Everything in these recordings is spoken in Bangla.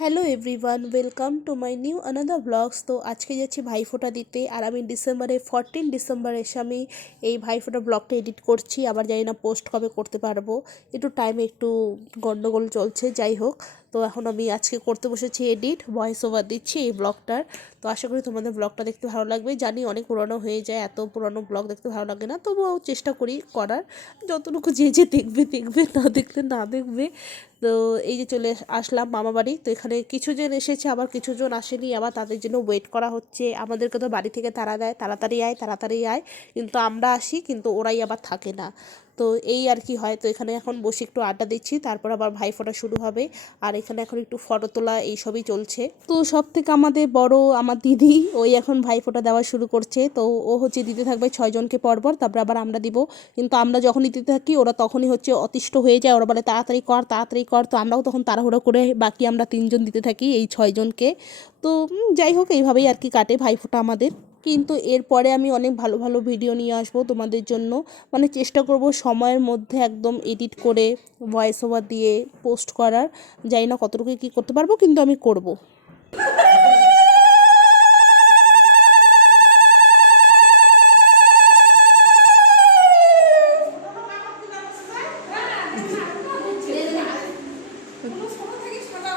Hello everyone, welcome to my new another blogs. তো আজকে যাচ্ছি ভাইফোঁটা দিতে। আর আমি ডিসেম্বরে 14 ডিসেম্বর এসে আমি এই ভাইফোঁটা ব্লগটা এডিট করছি। আবার জানি না পোস্ট কবে করতে পারবো, একটু টাইমে একটু গন্ডগোল চলছে। যাই হোক, তো এখন আমি আজকে করতে বসেছি এডিট, ভয়েস ওভার দিচ্ছি এই ব্লগটার। তো আশা করি তোমাদের ব্লগটা দেখতে ভালো লাগবে। জানি অনেক পুরনো হয়ে যায়, এত পুরনো ব্লগ দেখতে ভালো লাগে না, তবুও চেষ্টা করি করার যতটুকু। যে দেখবে দেখবে, না দেখলে না দেখবে। তো এই যে চলে আসলাম মামা বাড়ি। তো এখানে কিছুজন এসেছে, আবার কিছুজন আসেনি, আবার তাদের জন্য ওয়েট করা হচ্ছে। আমাদেরকে তো বাড়ি থেকে তাড়া দেয়, তাড়াতাড়ি আয় তাড়াতাড়ি আয়, কিন্তু আমরা আসি, কিন্তু ওরাই আবার থাকে না। তো এই আর কি হয়। তো এখানে এখন বসে একটু আড্ডা দিচ্ছি, তারপর আবার ভাইফোঁটা শুরু হবে। আর এখানে এখন একটু ফটো তোলা এইসবই চলছে। তো সব থেকে আমাদের বড় আমার দিদি, ওই এখন ভাইফোঁটা দেওয়া শুরু করছে। তো ও হচ্ছে দিতে থাকবে 6 জনকে পরপর, তারপর আবার আমরা দিব। কিন্তু আমরা যখনই দিতে থাকি ওরা তখনই হচ্ছে অতিষ্ঠ হয়ে যায়, ওরা বলে তাড়াতাড়ি কর তাড়াতাড়ি কর। তো আমরাও তখন তাড়াহুড়ো করে বাকি আমরা 3 জন দিতে থাকি এই 6 জনকে। তো যাই হোক, এইভাবেই আর কি কাটে ভাইফোঁটা আমাদের। কিন্তু এরপরে আমি অনেক ভালো ভালো ভিডিও নিয়ে আসবো তোমাদের জন্য। মানে চেষ্টা করব সময়ের মধ্যে একদম এডিট করে ভয়েস ওভার দিয়ে পোস্ট করার। জানি না কতটুকু কী করতে পারবো, কিন্তু আমি করব।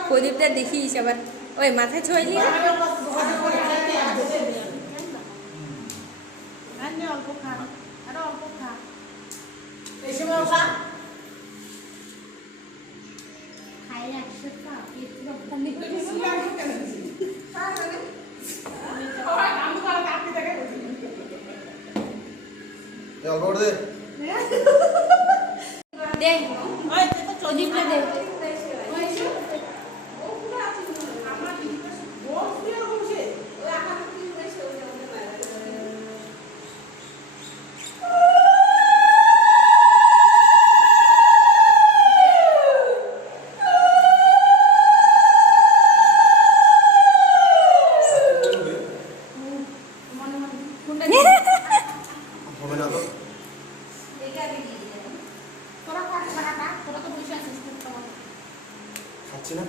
প্রদীপটা দেখিস আবার, ওই মাথায় ছোঁয়ালি না। দে প্রদীপটা দে। খাচ্ছি না।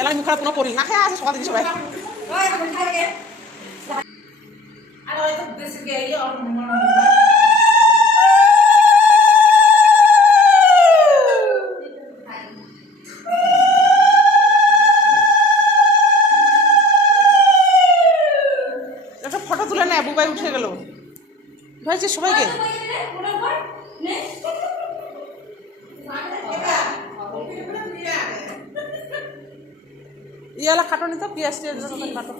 এলানি মুখ খারাপ কোনো করি না, হ্যাঁ আছে সকাল দিন সবাই। একটা ফটো তুলে নেয়, বুবাই উঠে গেল হয়েছে সবাইকে। ইয়ালা খাটনি তো পেঁয়াজ টিয়াজ খাটো।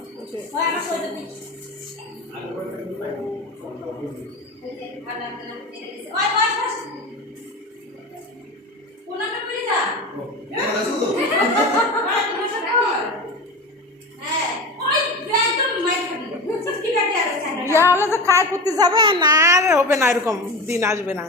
ইয়ালে তো খায় করতে যাবে না, আর হবে না, এরকম দিন আসবে না।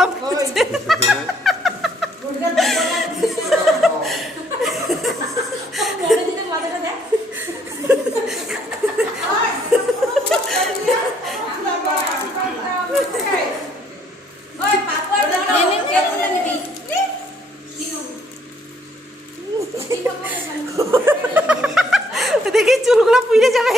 সব খাচ্ছে। মাথাটা দেখ ওই পাপড় নে দেখি চুলগুলো পুড়ে যাবে।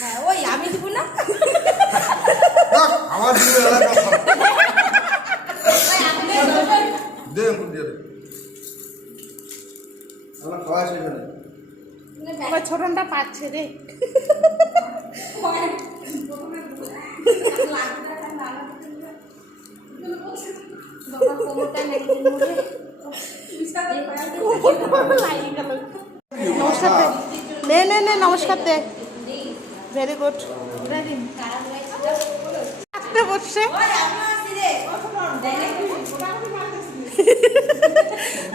হ্যাঁ ওই আমি দিব না আমার দিকে এলাকা ওই আমি দে আঙ্কুল দিয়ে দে আমার খাওয়া শেষ হয়নি আমার ছোটনটা পাচ্ছে রে। নমস্কার দে, নে নে নে নমস্কার দে। Very good. আসতে বসছে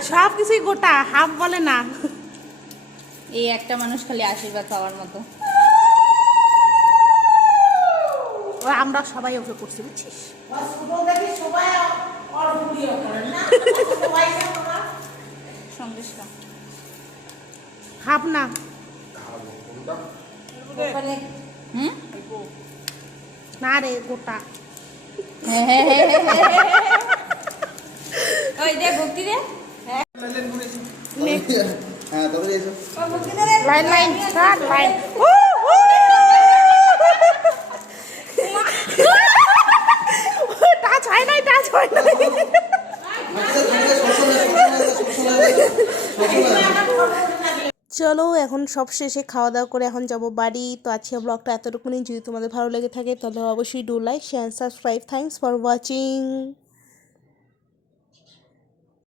সব কিছুই গোটা, হাফ বলে না। এই একটা মানুষ খালি আশীর্বাদ পাওয়ার মতো ও আমরা সবাই ওকে করছি বুঝছিস। সন্দেশটা হাফ না, হুম না রে গোটা। ওই দে ভক্তি দে হ্যাঁ তবে এসো line line start line. Touch হয় নাই, টাচ হয় নাই। চলো এখন সব শেষে খাওয়া দাওয়া করে এখন যাব বাড়ি। তো আজকে ব্লগটা এতটুকুনি, যদি তোমাদের ভালো লেগে থাকে তাহলে অবশ্যই do like share subscribe. Thanks for watching.